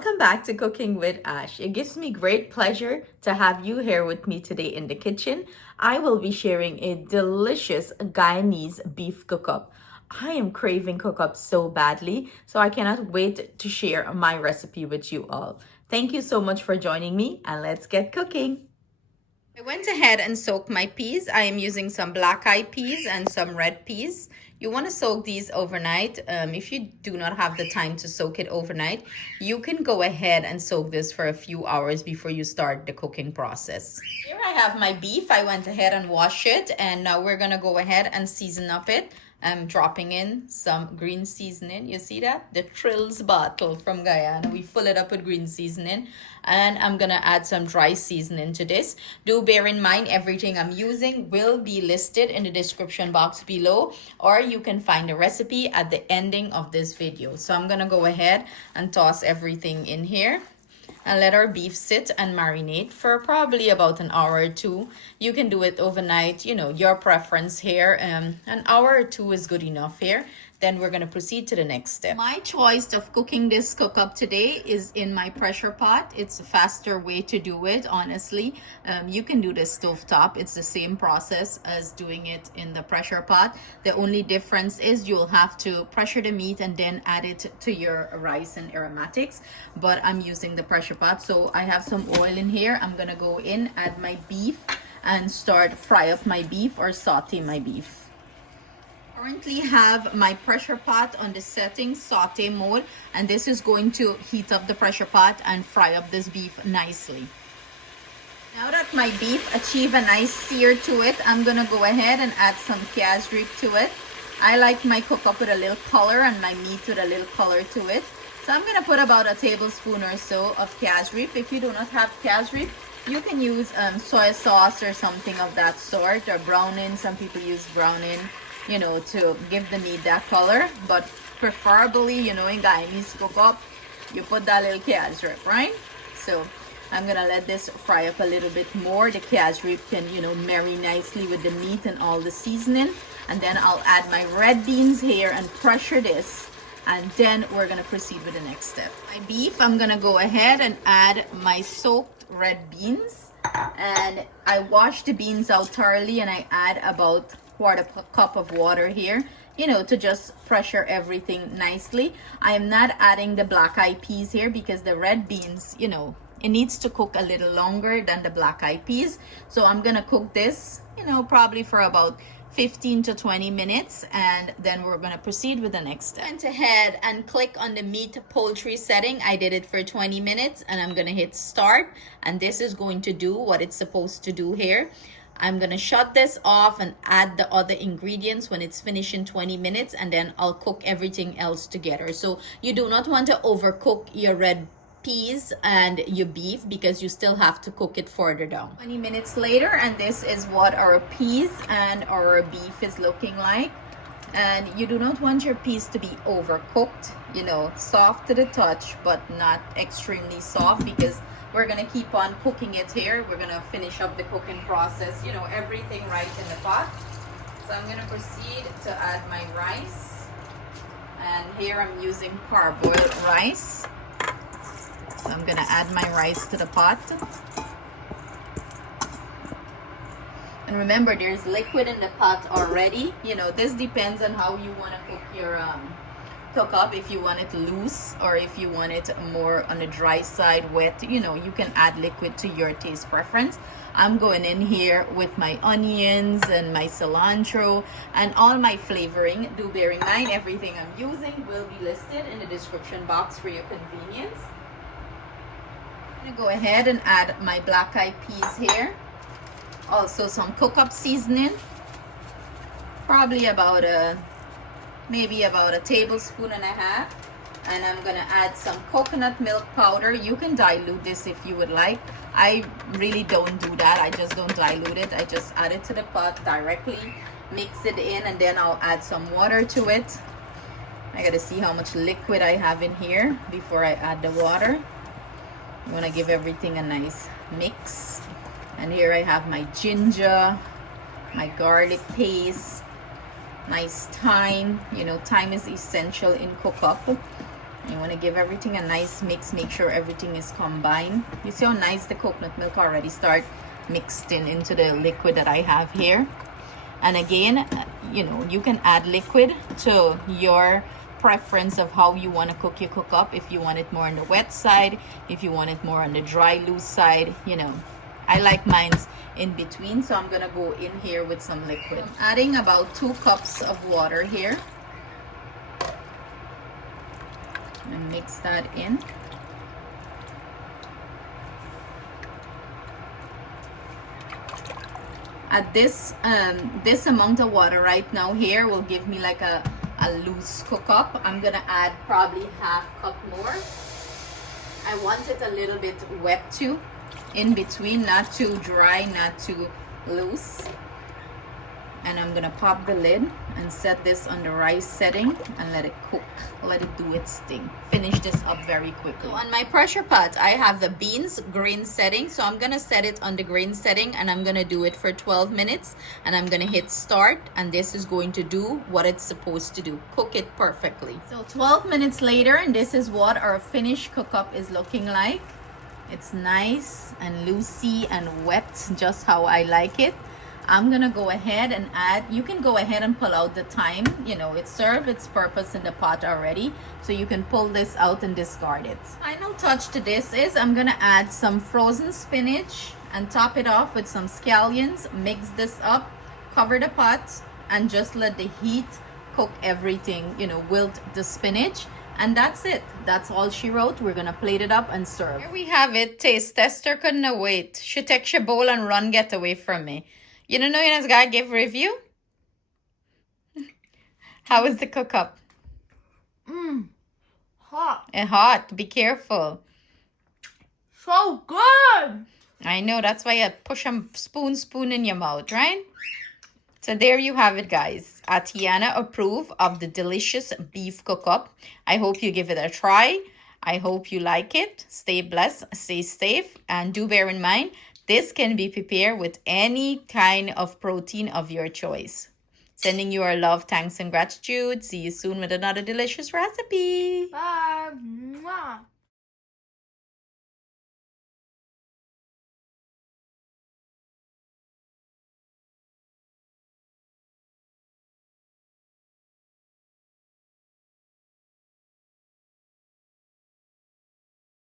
Welcome back to Cooking with Ash. It gives me great pleasure to have you here with me today in the kitchen. I will be sharing a delicious Guyanese beef cookup. I am craving cookup so badly, so I cannot wait to share my recipe with you all. Thank you so much for joining me, and let's get cooking. I went ahead and soaked my peas. I am using some black eyed peas and some red peas. You want to soak these overnight. If you do not have the time to soak it overnight, you can go ahead and soak this for a few hours before you start the cooking process. Here I have my beef. I went ahead and washed it, and now we're going to go ahead and season up it. I'm dropping in some green seasoning. You see that? The Trills bottle from Guyana. We fill it up with green seasoning. And I'm going to add some dry seasoning to this. Do bear in mind everything I'm using will be listed in the description box below. Or you can find the recipe at the ending of this video. So I'm going to go ahead and toss everything in here. And let our beef sit and marinate for probably about an hour or two. You can do it overnight, your preference here. An hour or two is good enough here. Then we're going to proceed to the next step. My choice of cooking this cookup today is in my pressure pot. It's a faster way to do it, honestly. You can do this stovetop. It's the same process as doing it in the pressure pot. The only difference is you'll have to pressure the meat and then add it to your rice and aromatics. But I'm using the pressure pot. So I have some oil in here. I'm going to go in, add my beef, and start fry up my beef or saute my beef. Currently have my pressure pot on the setting saute mode, and this is going to heat up the pressure pot and fry up this beef nicely. Now that my beef achieve a nice sear to it, I'm gonna go ahead and add some Cassareep to it. I like my cookup with a little color and my meat with a little color to it. So I'm gonna put about a tablespoon or so of Cassareep. If you do not have Cassareep, you can use soy sauce or something of that sort, or browning. Some people use browning, to give the meat that color. But preferably, in Guyanese cookup, you put that little Cassareep, right? So I'm gonna let this fry up a little bit more. The Cassareep can, marry nicely with the meat and all the seasoning. And then I'll add my red beans here and pressure this. And then we're gonna proceed with the next step. My beef, I'm gonna go ahead and add my soaked red beans. And I wash the beans out thoroughly, and I add about quarter cup of water here, to just pressure everything nicely. I am not adding the black eyed peas here because the red beans, it needs to cook a little longer than the black eyed peas. So I'm gonna cook this, probably for about 15 to 20 minutes, and then we're going to proceed with the next step. I went ahead and click on the meat poultry setting. I did it for 20 minutes, and I'm going to hit start, and this is going to do what it's supposed to do here. I'm going to shut this off and add the other ingredients when it's finished in 20 minutes, and then I'll cook everything else together. So you do not want to overcook your red peas and your beef because you still have to cook it further down. 20 minutes later, and this is what our peas and our beef is looking like. And you do not want your peas to be overcooked, soft to the touch but not extremely soft, because we're gonna keep on cooking it here. We're gonna finish up the cooking process, everything right in the pot. So I'm gonna proceed to add my rice, and here I'm using parboiled rice. So I'm gonna add my rice to the pot. And remember, there's liquid in the pot already. This depends on how you want to cook your cookup. If you want it loose or if you want it more on the dry side, wet, you can add liquid to your taste preference. I'm going in here with my onions and my cilantro and all my flavoring. Do bear in mind, everything I'm using will be listed in the description box for your convenience. I'm going to go ahead and add my black eyed peas here. Also some cookup seasoning. Probably about maybe about a tablespoon and a half. And I'm going to add some coconut milk powder. You can dilute this if you would like. I really don't do that. I just don't dilute it. I just add it to the pot directly, mix it in, and then I'll add some water to it. I got to see how much liquid I have in here before I add the water. I'm gonna give everything a nice mix. And here I have my ginger, my garlic paste, nice thyme. Thyme is essential in cookup. You want to give everything a nice mix. Make sure everything is combined. You see how nice the coconut milk already start mixed into the liquid that I have here. And again, you know, you can add liquid to your preference of how you want to cook your cookup. If you want it more on the wet side, if you want it more on the dry, loose side, you know. I like mine's in between, so I'm going to go in here with some liquid. I'm adding about 2 cups of water here. And mix that in. At this amount of water right now here will give me like a loose cookup. I'm gonna add probably half cup more. I want it a little bit wet too, in between, not too dry, not too loose. And I'm gonna pop the lid and set this on the rice setting and let it cook, let it do its thing. Finish this up very quickly. So on my pressure pot, I have the beans grain setting, so I'm gonna set it on the grain setting and I'm gonna do it for 12 minutes and I'm gonna hit start, and this is going to do what it's supposed to do, cook it perfectly. So 12 minutes later, and this is what our finished cookup is looking like. It's nice and loosey and wet, just how I like it. I'm gonna go ahead and add, you can go ahead and pull out the thyme, you know, it served its purpose in the pot already, so you can pull this out and discard it. Final touch to this is I'm gonna add some frozen spinach and top it off with some scallions. Mix this up, cover the pot, and just let the heat cook everything, you know, wilt the spinach. And that's it. That's all she wrote. We're gonna plate it up and serve. Here we have it. Taste tester couldn't wait. She takes your bowl and run, get away from me. You don't know you just gotta give review? How is the cookup? Hot. Hot. Be careful. So good. I know. That's why you push a spoon in your mouth, right? So there you have it, guys. Atiana approve of the delicious beef cookup. I hope you give it a try. I hope you like it. Stay blessed, stay safe, and do bear in mind, this can be prepared with any kind of protein of your choice. Sending you our love, thanks, and gratitude. See you soon with another delicious recipe. Bye. Mwah.